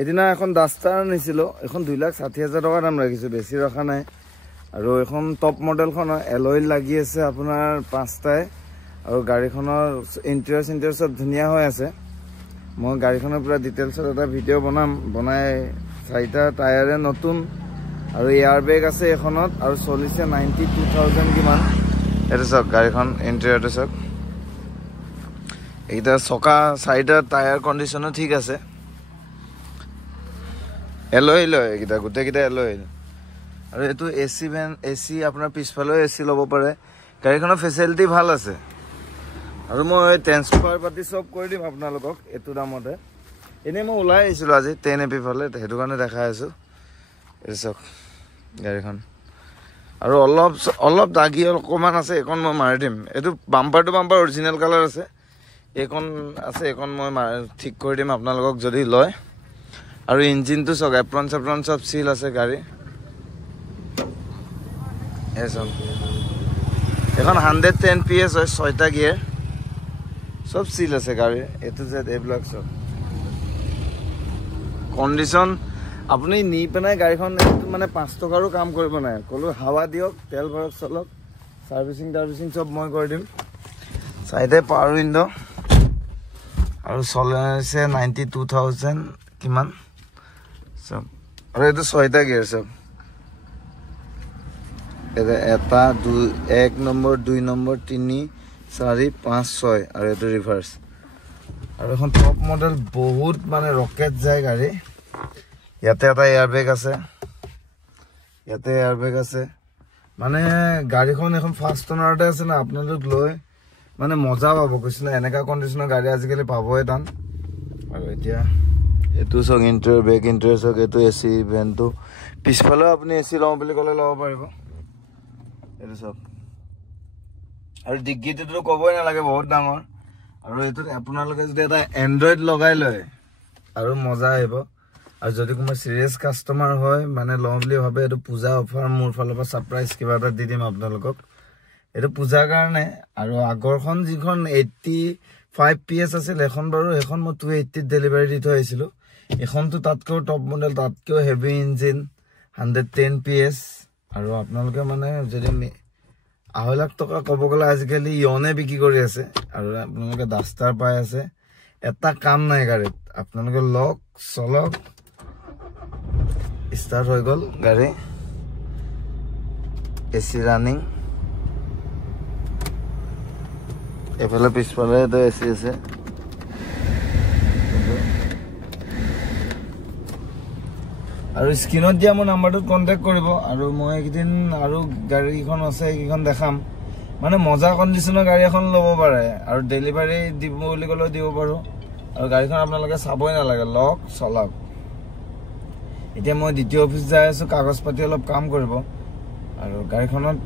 এদিনা এখন ডাষ্টাৰ নিছিলোঁ, এখন 2,60,000 টকা দাম ৰাখিছোঁ, বেছি ৰখা নাই। আৰু এখন টপ মডেলখন এলয় লাগি আছে আপোনাৰ 5টাই, আৰু গাড়ীখনৰ ইণ্টেৰিয়ৰ চব ধুনীয়া হৈ আছে। মই গাড়ীখনৰ পুৰা ডিটেইলছত এটা ভিডিঅ' বনাই 4টা টায়াৰে নতুন, আৰু এয়াৰ বেগ আছে এখনত, আৰু চলিছে 92,000 কিমান। এইটো চাওক গাড়ীখন ইণ্টেৰিয়ৰটো চাওক, এইকেইটা চকা 4টা টায়াৰ কণ্ডিশ্যনো ঠিক আছে। এলয় এইকেইটা গোটেইকেইটা এলয়। আৰু এইটো এচি আপোনাৰ পিছফালেও এচি ল'ব পাৰে। গাড়ীখনৰ ফেচিলিটি ভাল আছে, আৰু মই ট্ৰেন্সফাৰ পাতি চব কৰি দিম আপোনালোকক এইটো দামতে। এনেই মই ওলাই আহিছিলোঁ আজি 10 AP ফালে, সেইটো কাৰণে দেখাই আছোঁ। এইটো চাওক গাড়ীখন, আৰু অলপ দাগি অকণমান আছে, এইখন মই মাৰি দিম। এইটো বাম্পাৰ অৰিজিনেল কালাৰ আছে, এইখন আছে, এইখন মই ঠিক কৰি দিম আপোনালোকক যদি লয়। আৰু ইঞ্জিনটো চাওক, এপ্ৰন চব চিল আছে গাড়ী। এই চাওক এখন 110 PS হয়, 6টা গিয়েৰ, চব চিল আছে গাড়ীৰ। এইটো যে এইবিলাক চব কণ্ডিশ্যন, আপুনি নি পেলাই গাড়ীখন মানে 5 টকাৰো কাম কৰিব নাই। ক'লো হাৱা দিয়ক, তেল ভৰক, চলক, চাৰ্ভিচিং চব মই কৰি দিম। 4টাই পাৱাৰ উইণ্ড' আৰু চলাইছে 92,000 কিমান চব। আৰু এইটো 6টা গিয়েৰ চব, এটা 1 নম্বৰ 2 নম্বৰ 3 4 5 6, আৰু এইটো ৰিভাৰ্চ। আৰু এখন টপ মডেল, বহুত মানে ৰকেট যায় গাড়ী। ইয়াতে এটা এয়াৰ বেগ আছে, মানে গাড়ীখন এখন ফাৰ্ষ্ট অনাৰতে আছে না, আপোনালোক লৈ মানে মজা পাব। কৈছে না এনেকুৱা কণ্ডিশ্যনৰ গাড়ী আজিকালি পাবই টান। আৰু এতিয়া এইটো চাওক ইণ্টেৰিয়ৰ, বেক ইণ্টেৰিয়ৰ চাওক, এইটো এচি ভেনটো, পিছফালেও আপুনি এচি লওঁ বুলি ক'লে ল'ব পাৰিব। এইটো চাওক, আৰু ডিগ্গিটোতো ক'বই নালাগে, বহুত ডাঙৰ। আৰু এইটোত আপোনালোকে যদি এটা এণ্ড্ৰইড লগাই লয় আৰু মজা আহিব। আৰু যদি কোনোবা চিৰিয়াছ কাষ্টমাৰ হয়, মানে লওঁ বুলি ভাবে, এইটো পূজা অফাৰ মোৰ ফালৰ পৰা ছাৰপ্ৰাইজ কিবা এটা দি দিম আপোনালোকক, এইটো পূজাৰ কাৰণে। আৰু আগৰখন যিখন 85 PS আছিল, সেইখন মই 280ত ডেলিভাৰী দি থৈ আহিছিলোঁ। এইখনটো তাতকৈও টপ মডেল, তাতকৈও হেভি ইঞ্জিন, 110 PS। আৰু আপোনালোকে মানে যদি 2.5 লাখ টকা ক'ব গ'লে আজিকালি ইয়নে বিক্ৰী কৰি আছে, আৰু আপোনালোকে ডাষ্টাৰ পাই আছে। এটা কাম নাই গাড়ীত, আপোনালোকে লওক, চলক, ষ্টাৰ্ট হৈ গ'ল গাড়ী, এচি ৰানিং। এইফালে পিছফালে এচি আছে। আৰু স্ক্ৰীনত দিয়া মোৰ নাম্বাৰটোত কণ্টেক্ট কৰিব। আৰু মই এইকেইদিন আৰু গাড়ীখন আছে, এইকেইখন দেখাম। মানে মজা কণ্ডিশ্যনৰ গাড়ী এখন ল'ব পাৰে, আৰু ডেলিভাৰী দিব বুলি ক'লেও দিব পাৰোঁ। আৰু গাড়ীখন আপোনালোকে চাবই নালাগে, লওক, চলাওক। এতিয়া মই দ্বিতীয় অফিচ যাই আছোঁ, কাগজ পাতি অলপ কাম কৰিব। আৰু গাড়ীখনত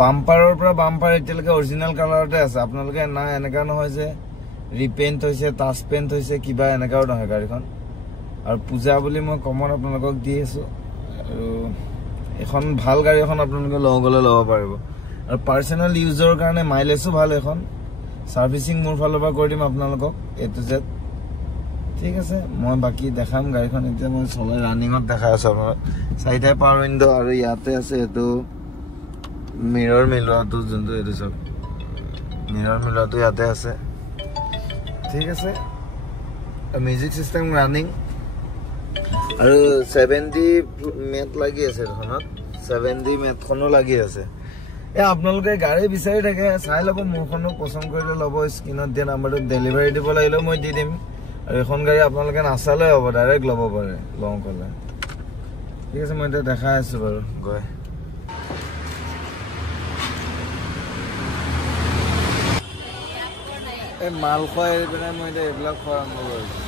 বাম্পাৰৰ পৰা বাম্পাৰ এতিয়ালৈকে অৰিজিনেল কালাৰতে আছে। আপোনালোকে না এনেকুৱা নহয় যে ৰিপেইণ্ট হৈছে, টাচ পেইণ্ট হৈছে, কিবা এনেকুৱাও নহয় গাড়ীখন। আৰু পূজা বুলি মই কমত আপোনালোকক দি আছোঁ। আৰু এখন ভাল গাড়ী এখন আপোনালোকে লওঁ গ'লে ল'ব পাৰিব। আৰু পাৰ্চনেল ইউজৰ কাৰণে মাইলেজো ভাল এখন। ছাৰ্ভিচিং মোৰ ফালৰ পৰা কৰি দিম আপোনালোকক A to Z। ঠিক আছে, মই বাকী দেখাম গাড়ীখন। এতিয়া মই চলাই ৰানিঙত দেখাই আছোঁ আপোনালোক। 4টাই পাৱাৰ উইণ্ড', আৰু ইয়াতে আছে এইটো মিৰৰ মিলোৱাটো, যোনটো এইটো চব মিৰৰ মিলোৱাটো ইয়াতে আছে। ঠিক আছে, মিউজিক চিষ্টেম ৰানিং। আৰু 70 মেট লাগি আছে এইখনত, 70 মেটখনো লাগি আছে। আপোনালোকে গাড়ী বিচাৰি থাকে, চাই ল'ব, মোৰখনো পচন্দ কৰিলে ল'ব। স্ক্ৰীনত দিয়া নাম্বাৰটোত ডেলিভাৰী দিব লাগিলেও মই দি দিম। আৰু এইখন গাড়ী আপোনালোকে নাচালে হ'ব, ডাইৰেক্ট ল'ব পাৰে লওঁ ক'লে। ঠিক আছে, মই এতিয়া দেখাই আছোঁ বাৰু গৈ। এই মাল খোৱা এৰি পিনে মই এতিয়া এইবিলাক খোৱা আৰম্ভ কৰিছোঁ।